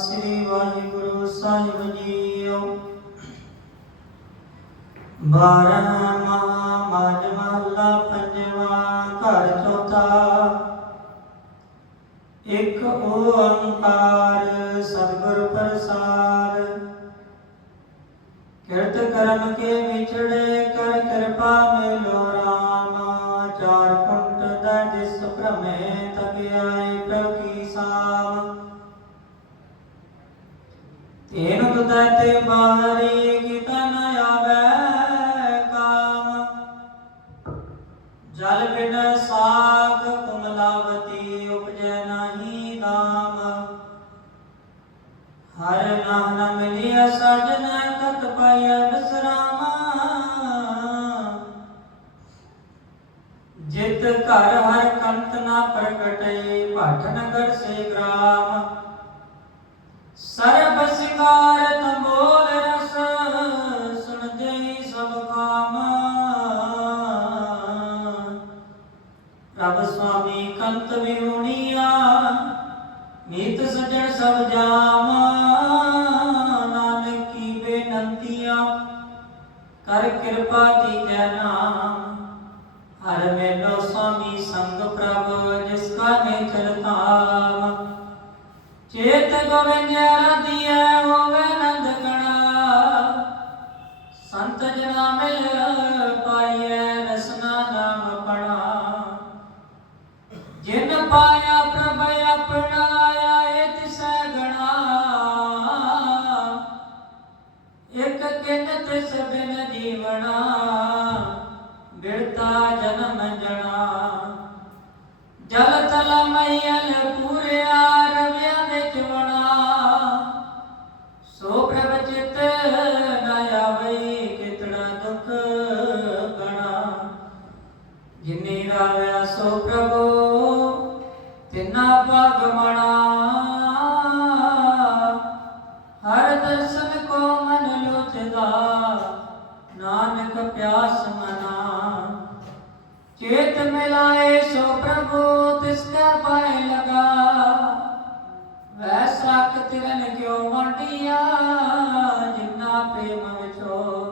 ਸ੍ਰੀ ਵਾਹਿਗੁਰੂ ਸਾਹਿਬ JIO. ਬਾਰਹ ਮਹਾ ਮਾਜ ਪੰਜਵਾ ਘਰ ਚੌਥਾ। ਇੱਕ ਓੰਕਾਰ ਸਤਿਗੁਰ ਪ੍ਰਸਾਦ। ਕਿਰਤ ਕਰਮ ਕੇ ਵਿਛੜੇ ਕਰ ਕਿਰਪਾ ਮਿਲੋ ਰਾਮ। ਚਾਰ ਕੁੰਟ ਦਾ ਜਿਸ ਭ੍ਰਮੇ ਤਕ ਆਏ ਪ੍ਰਭ ਤੇਨ ਤੁਦੈ ਤੇ ਬਾਹਰੀ ਕਿਤਾ ਨ ਕਾਮ। ਜਲ ਬਿਨ ਸਾਗ ਕੁਮਲਾਵਤੀ ਉਪਜੈ ਨਾਹੀ ਨਾਮ। ਹਰ ਨਾਮ ਨ ਮਿਲਿਆ ਸਜਨ ਤਤ ਪਾਇ ਬਸਰਾਮਾ ਜਿਤ ਘਰ ਹਰ ਕੰਤ ਨਾ ਪ੍ਰਗਟੇ ਭਟ ਨਗਰ ਸੇ ਗ੍ਰਾਮ। ਸਰਬ ਸਭ ਜਾਮ ਜਨਮ ਜਣਾ। ਜਲ ਤਲ ਮਈਲ ਪੂਰਿਆ ਵੈਸਾ ਕਿਉ ਵਾਂਟਿਆ ਜਿਨਾ ਪ੍ਰੇਮ ਵਿਚੋ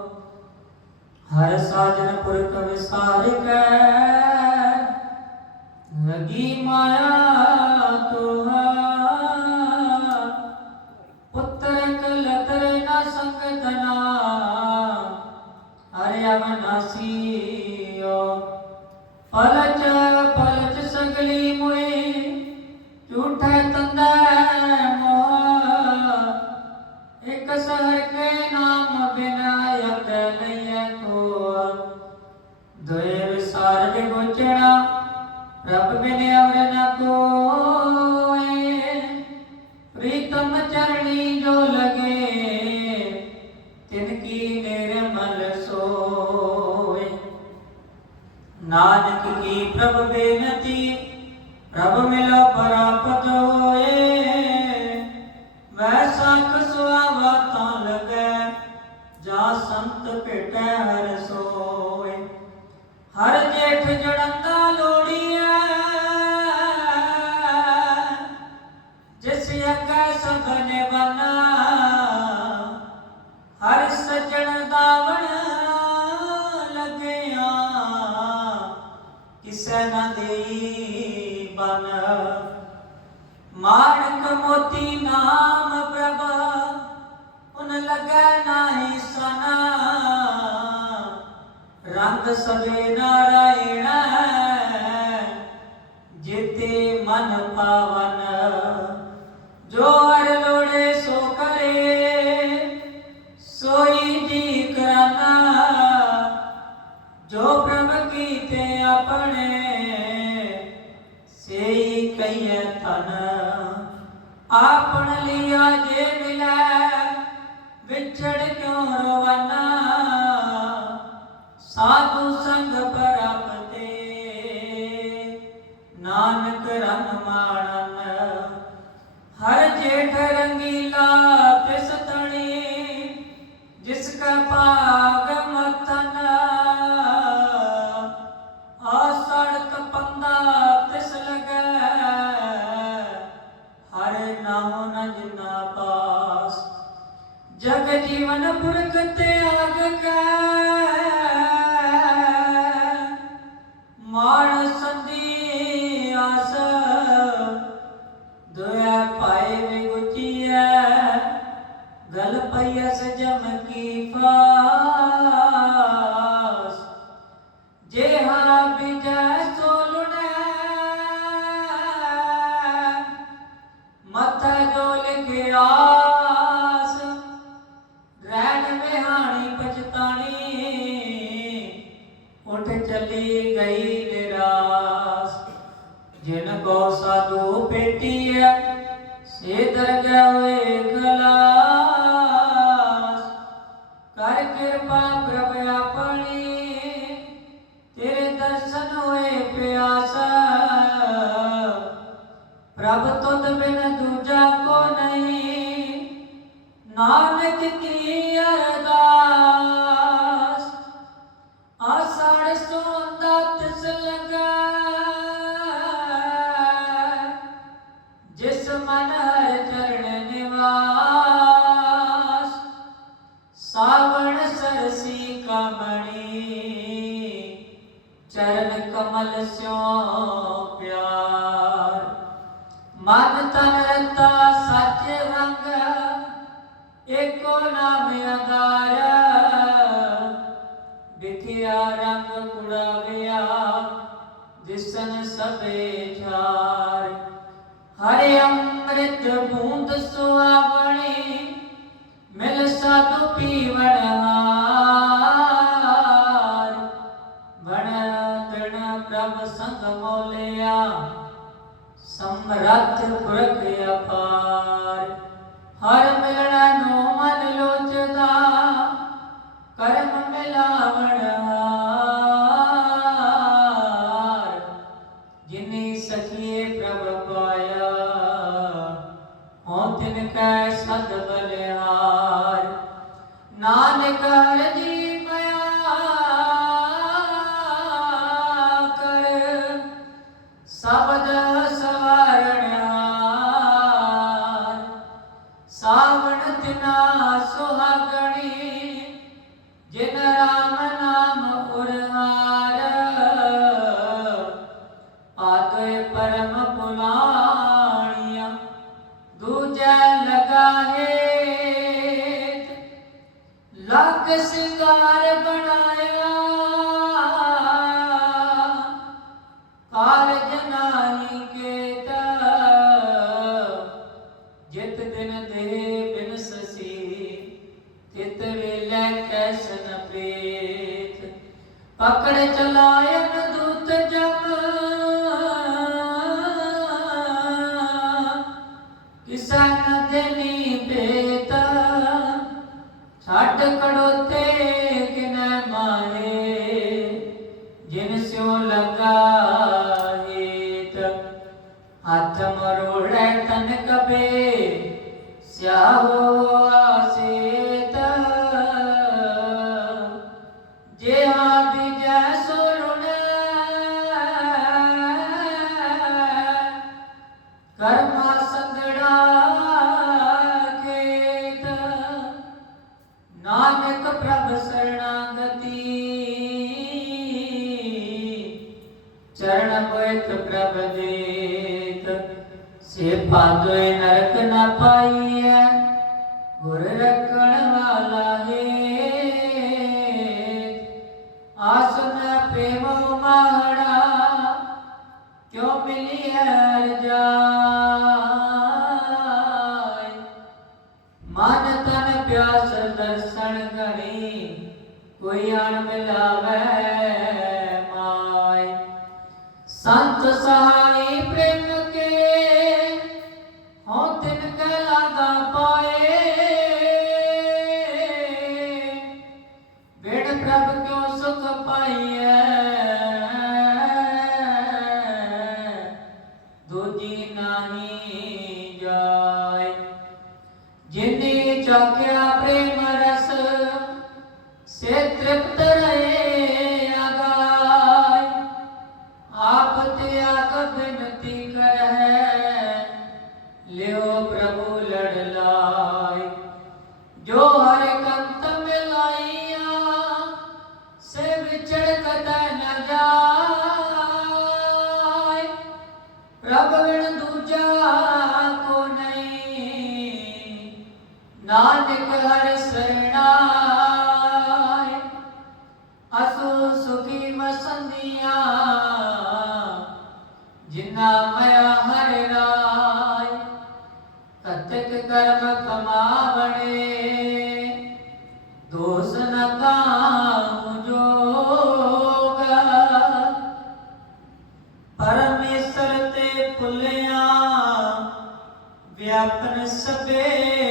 ਹਰ ਸਾਜਨ ਪੁਰਖ ਵਿਸਾਰਿਕੈ। ਲਗੀ ਮਾਇਆ ਤੋਹਾ। ਪੁੱਤਰ ਕਲਤਰ ਨ ਸੰਗਤਨਾ। ਹਰਿ ਅਵਨਾਸੀਓ ਵਿਸਾਰ ਦੇ ਬਿਨ ਅਵਰ ਨ ਕੋਏ। ਪ੍ਰੀਤਮ ਚਰਣੀ ਜੋ ਲਗੇ, ਤਿਨ ਕੀ ਨਿਰਮਲ ਸੋਏ। ਨਾਨਕ ਕੀ ਪ੍ਰਭ ਬੇਨਤੀ, ਪ੍ਰਭ ਮਿਲੋ ਪਰਾਪਤ ਦੇਈ ਮਾਣਕ ਮੋਤੀ ਨਾਮ ਪ੍ਰਭਾ, ਉਨ ਲਗੈ ਨਾਹੀ ਸਨਾ। ਰੰਗ ਸਵੇ ਨਾਰਾਇਣ, ਜਿਤੇ ਮਨ ਪਾਵਨ ਸੇਈ ਤਨ ਆਪਣ ਲਿਆ ਜੇ ਮਿਲੈ ਵਿਛੜ ਕਿਉ ਰਵਨਾ? ਸਾਧੂ ਸੰਗ ਪ੍ਰਾਪਤੇ ಜೀವನ ಪುರಕುತ್ತೆ ಆಗಕ್ಕ बेटिया से दरगाह खलास। कर कृपा प्रभ अपनी तेरे दर्शन हुए प्यासा। प्रभ तुद बिन दूजा को नहीं। नानक की ਮਨ ਸਿਉ ਪਿਆਰ ਮਨ ਤਨ ਰਤਾ ਸੱਚ ਰੰਗ ਏਕੋ ਨਾਮ ਅਗਾਰ ਵਿਖਿਆ ਰੰਗ ਕੁੜਾਵਿਆ ਦਿਸਨ ਸਭੇ ਛਾਰ ਹਰਿ ਅੰਮ੍ਰਿਤ ਬੂੰਦ ਸੁਆਵਣੀ ਮਿਲ ਸਾਧੂ ਪੀਵਣ ਮੋਲਿਆ ਸਮਰੱਥ ਪੁਰਖ ਅਪਾਰ। ਹਰ ਮਿਲਣਾ ਨੂੰ ਮਨ ਲੋਚਦਾ જેના ਨਾਨਕ ਪ੍ਰਭ ਸਰਣਾਗਤੀ। ਚਰਨ ਪਵਿੱਤ ਪ੍ਰਭ ਦੇਤ ਸੇ ਪਾਦੋਏ ਨਰਕ ਨਾ ਪਾਈਏ। প্রেম ਵਿਆਪਨ ਸਭੇ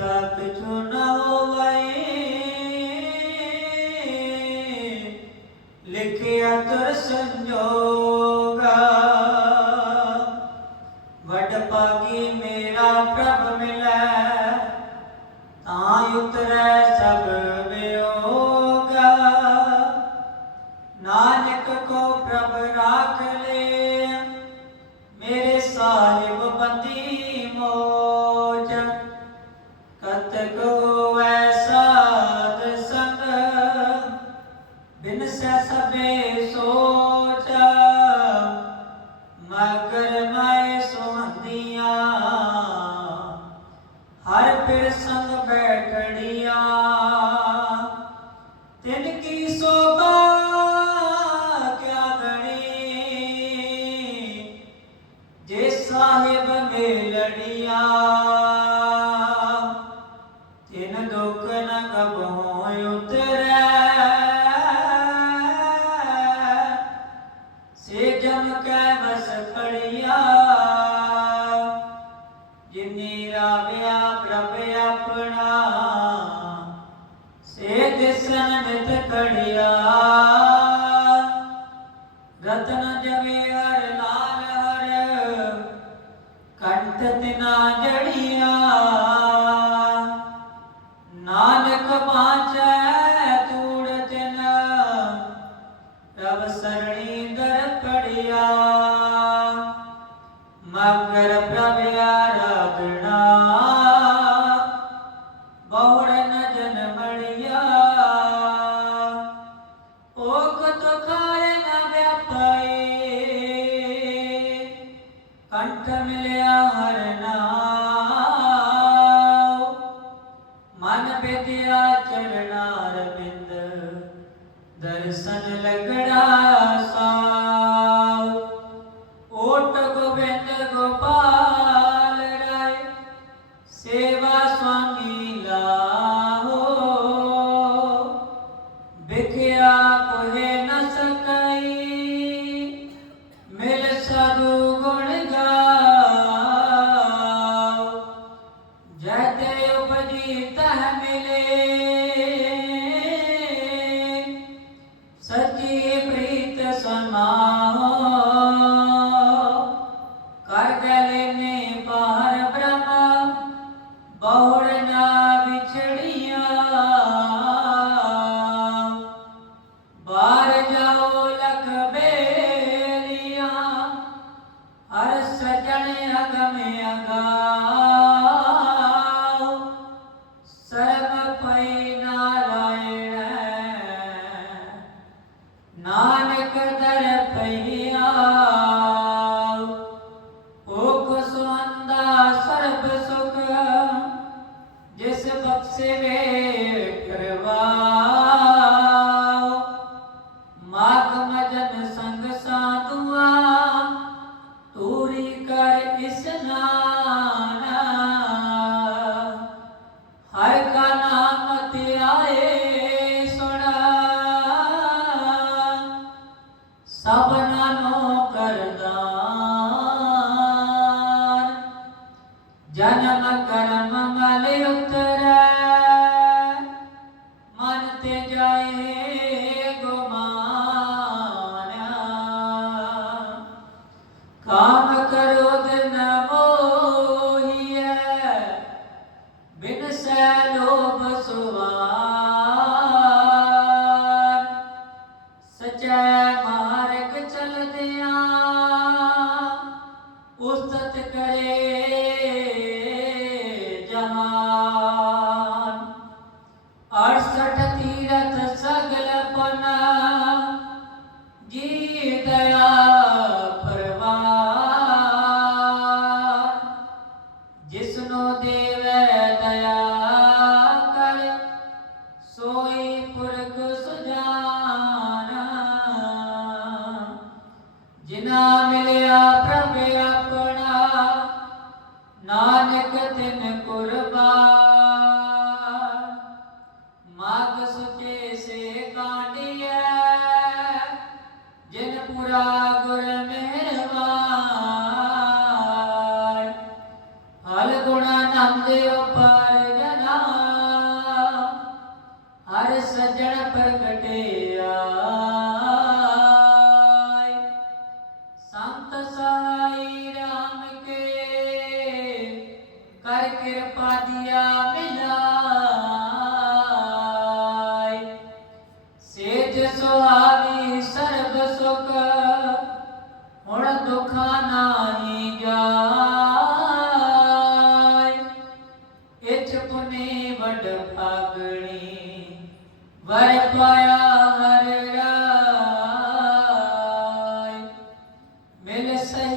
ਕੀਤਾ Exactamente. തമിലേ ਹਰ ਸਜਣ ਮਿਲ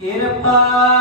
ਕਿਰਪਾ